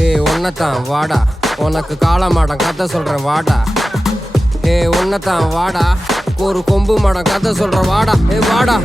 உன்னத்தான் வாடா, உனக்கு காளமாடம் கதை சொல்றேன் வாடா. உன்னத்தான் வாடா, ஒரு கொம்பு மாடம் கதை சொல்றேன் வாடா. வாடா.